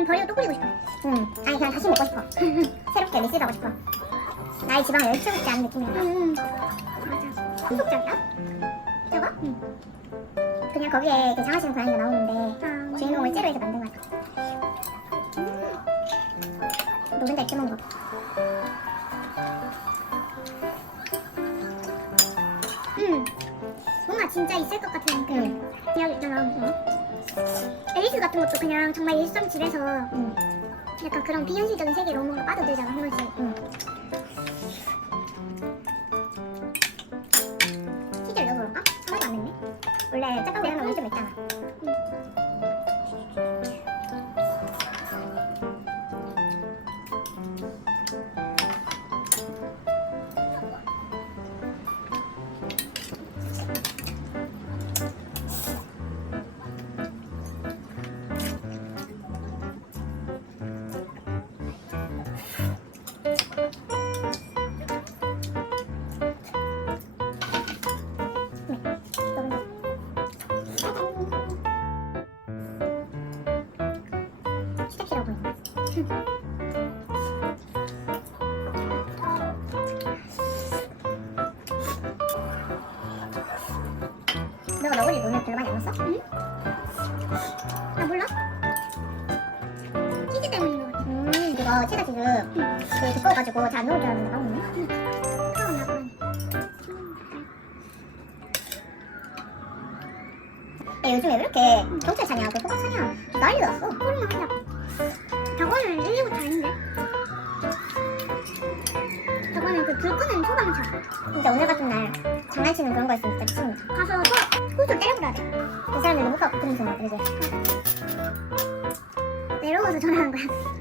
음 버리고 또 끓이고 싶어. 음, 아니 그냥 다시 먹고 싶어. 새롭게 리셋하고 싶어. 나의 지방을 열추고 않는 느낌이야. 음, 맞아. 후속작이야? 저거? 음. 그냥 거기에 그 장하시는 고양이가 나오는데 주인공을 째로 해서 만든 거야. 음. 노른자 이렇게 먹는 거. 음. 뭔가 진짜 있을 것 같은 그 이야기 있잖아. 앨리스 같은 것도 그냥 정말 일상 집에서 음. 약간 그런 비현실적인 세계로 뭔가 빠져들잖아 한 번씩. 음. 너가 너구리 오늘 별로 많이 안 넣었어? 응? 나 몰라. 치즈 때문인 것 같아. 음, 이거 치즈 치즈 되게 두꺼워가지고 잘안 넣을 줄 알았는데 나오네. 응. 처음 나고. 야, 요즘에 왜 이렇게 경찰 차냐, 그 소방 차냐 난리 났어. 소리 나냐. 저거는 119 다닌데? 저거는 그 불 끄는 소방차. 진짜 오늘 같은 날 장난치는 그런 거 있으면 진짜 미칩니다. 가서 소, 호수 때려버려야 돼. 그 사람들 너무 가 그런 생각 그러지. 내려와서 전화한 거야.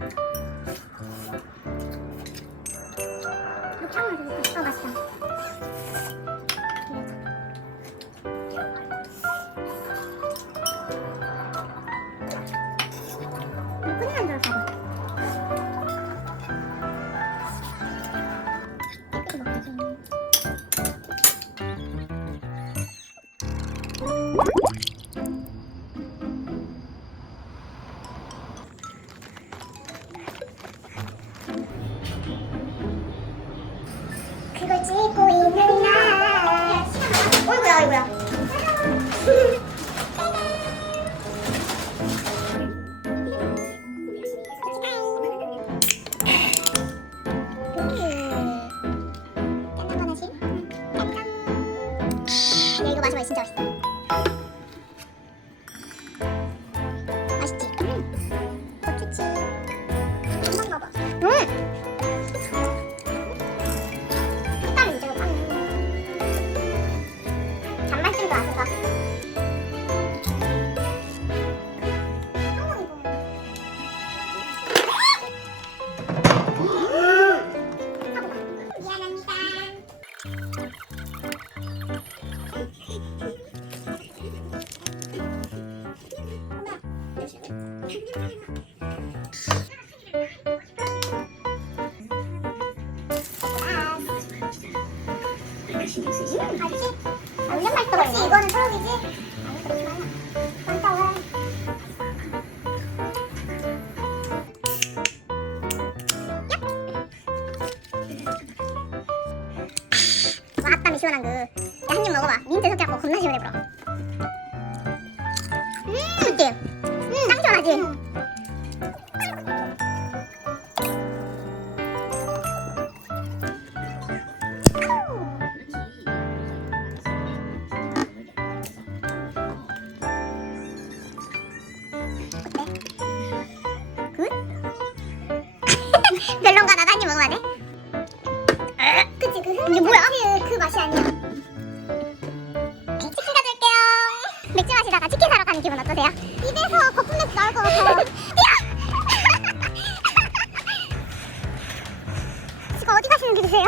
맥주 마시다가 치킨 사러 가는 기분 어떠세요? 입에서 거품 냄새 나올 것 같아요. 지금 어디 가시는 길이세요?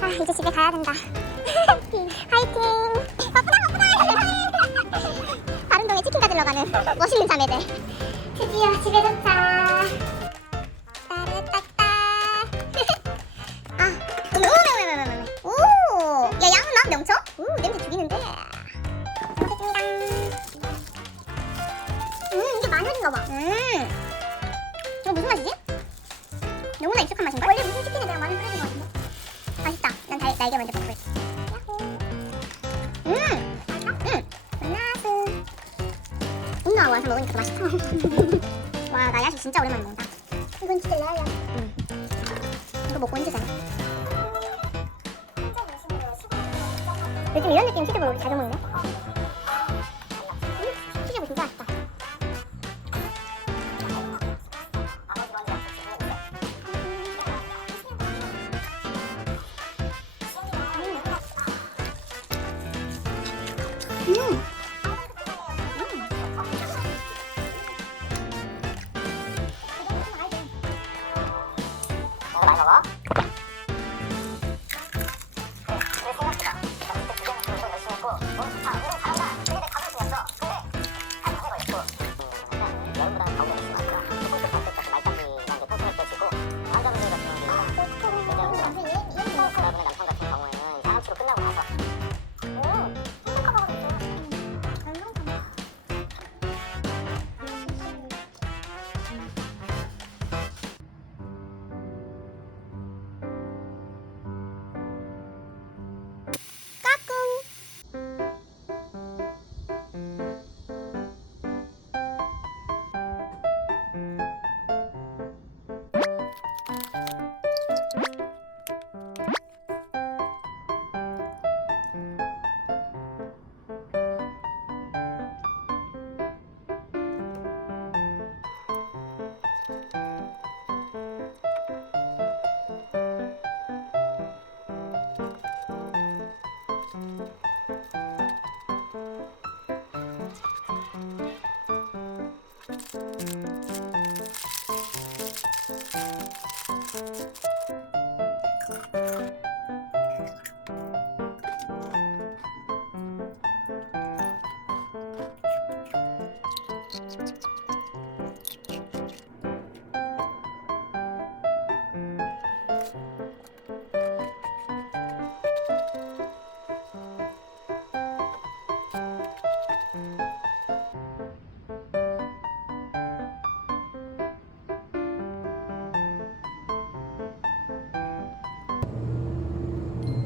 아, 이제 집에 가야 된다. 화이팅. 화이팅. 바쁘다 바쁘다. 다른 동에 치킨 가들러 가는 멋있는 자매들. 드디어 집에 도착. 따르따따. 아, 오메 오메 오메 오메. 오, 야 양은 나 명청? 오, 냄새 죽이는데. 잘 먹겠습니다. 음, 이게 마늘인가 봐. 음, 이거 무슨 맛이지? 너무나 익숙한 맛인걸? 원래 무슨 치킨에 내가 마늘 뿌리는 거 같은데. 맛있다. 난 달, 날개 먼저 와, 나 야식 진짜 오랜만에 먹는다. 이건 진짜 라야. 응. 이거 먹고 힘들잖아. 요즘 이런 느낌 치즈볼 우리 자주 먹네. Música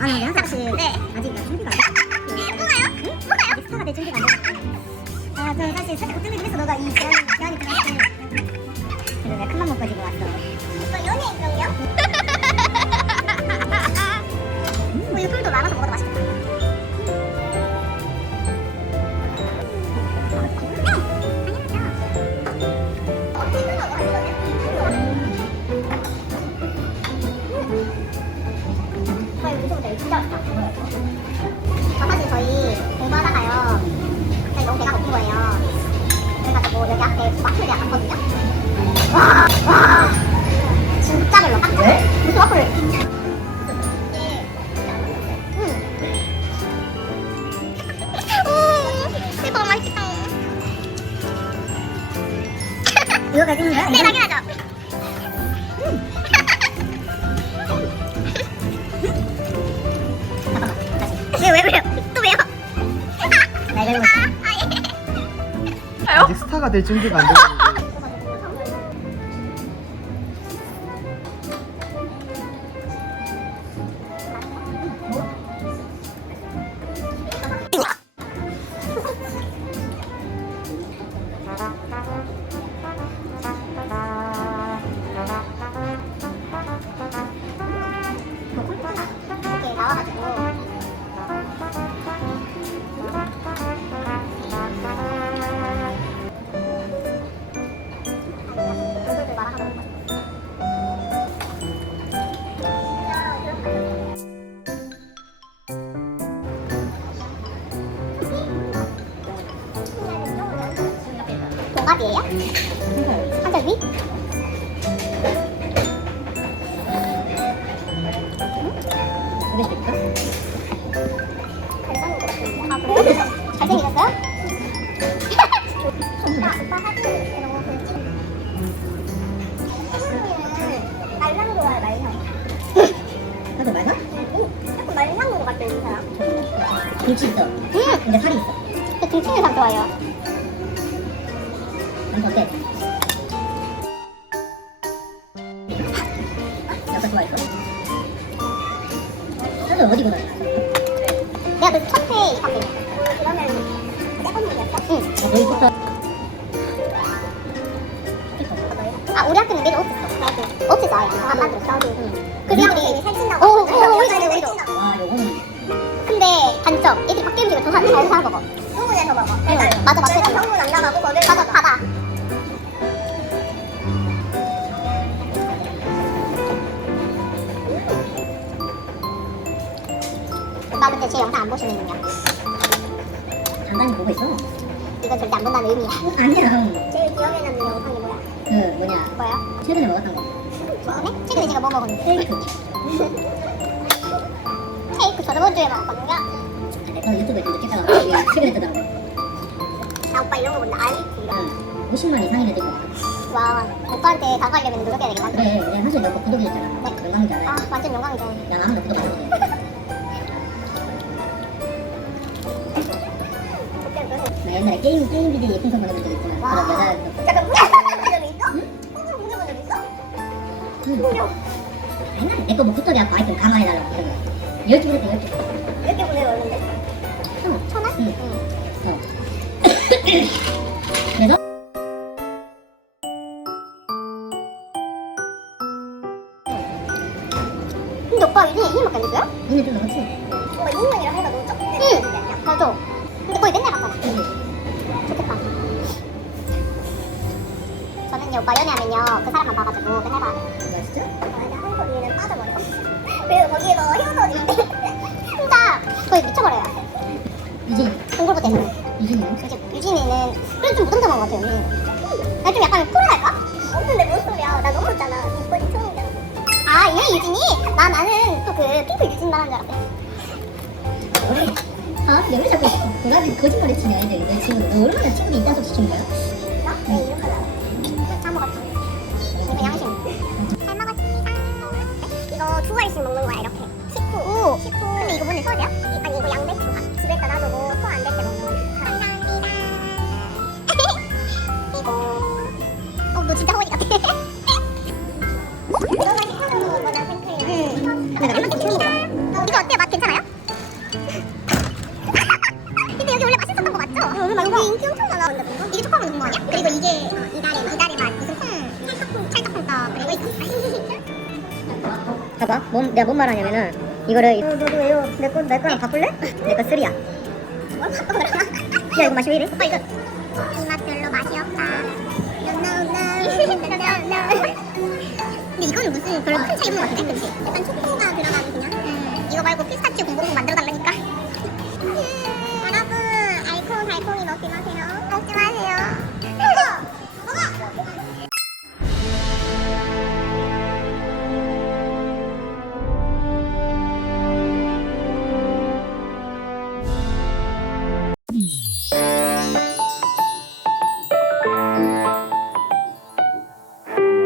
아니, 내가 사실 네. 아직 나 준비가 안 돼. 뭐가요? 응? 뭐가요? 스타가 될 준비가 안 돼. 아, 저 사실 살짝 걱정되긴 했어. 너가 이 제안이, 제안이 들어갔을 그래서 내가 큰맘 먹고 지금 왔어. 이거 연예인병이요? 저 사실 저희 공부하다가요. 너무 배가 고픈 거예요. 그래가지고 여기 앞에 마플 대학 갔거든요. 와, 와. 진짜 별로 깜짝 무슨 마플. 이거까지 는 거야? 네, 나 될 준비가 안. 이 동갑 좋아했어? 너는 어디 보다? 내가 그 첫 회에 입학했어 그러면 세번이었어? 응. 어, 너희 부터 아 우리 학교는 내려 없었어 나도 없었어 아예 안 만들었어 나도. 그래서 애들이 살찐다고 어, 어, 우리도 우리도 와, 요거는 근데 단점 애들이 밖에 음식을 더잘사 먹어 소문에서 먹어. 응 맞아 맞아. 소문 안 나가고 거길 맞아 아 근데 제 영상 안 보시는군요 간단히 보고 있어. 이건 절대 안 본다는 의미야 아니야. 제일 기억에 남는 영상이 뭐야? 그 뭐냐? 뭐야? 최근에 먹었던 거. 최근에? 최근에 제가 뭐 먹었는데? 케이크. 케이크 저저번 주에 먹었거든요 내가 유튜브에 좀 찍다가 이게 최근에 뜨더라고. 나 오빠 이런 거 본다 알지? 응. 50만 이상이 되고. 와 오빠한테 다가가려면 노력해야 되겠다 그래, 내가 사실 너거 구독이었잖아. 네. 알아. 아 완전 영광이죠 야, 아무도 구독 안 게임 게임 비디오 예쁜 거 보내본 적 있잖아. 와. 그런 여자. 잠깐 보내본 적 있어? 응? 보내본 적 있어? 응. 옛날에 내거 뭐 붙어갖고 아이폰 강화해달라고 이런 거. 열개 보냈대 열 개. 몇개 보내봤는데? 천 원. 천 원? 응. 응 어. 그래서 근데 오빠 요즘에 2년밖에 안 됐어요? 눈에 좀 넣었지. 오빠 2년이라 해가 너무 적게 응 맞아 근데 거의 맨날 봤잖아 그 저는요 오빠 연애하면요 그 사람만 봐가지고 맨날 진짜? 한국 빠져버려 혼자 거의 미쳐버려요 유진. 공골부 때문에 유진이는? 이제 유진이는 그래도 좀 무덤덤한 것 같아요 유진이는 나좀 약간 쿨할까? 없는데 뭔 소리야 나 너무 웃잖아 이번이 처음이잖아 아얘 유진이? 나 나는 또 그 핑크 유진 말하는 줄 알았대 왜? 아, 근데 왜 자꾸 고라니 거짓말을 치냐, 애들. 내 친구들. 너 얼마나 친구들 있다 소리 치는 거야? 알씩 먹는 거야 이렇게. 식후 식후. 근데 이거 뭔데 소리야? 아니 이거 양배추. 집에다 놔두고 소안될 때 먹는 거 감사합니다. 이거. 어너 진짜 허리 같아. 너가 시켜놓은 거보다 생크림 응. 근데 나 맛있어 이거 어때요? 맛 괜찮아 뭔, 내가 뭔 말하냐면은 이거를 너, 너도 왜요? 내 거, 내 거랑 바꿀래? 내 거 쓰리야 야 이거 맛이 왜 이래? 오빠 이거 이 맛 별로 맛이 없다 근데 이거는 무슨 별로 큰 차이 없는 것 같은데 그치? 약간 초코가 들어가는 그냥 음. 이거 말고 피스타치오 공공공 뭐 만들어달라니까 음, 여러분 알콩달콩이 먹지 마세요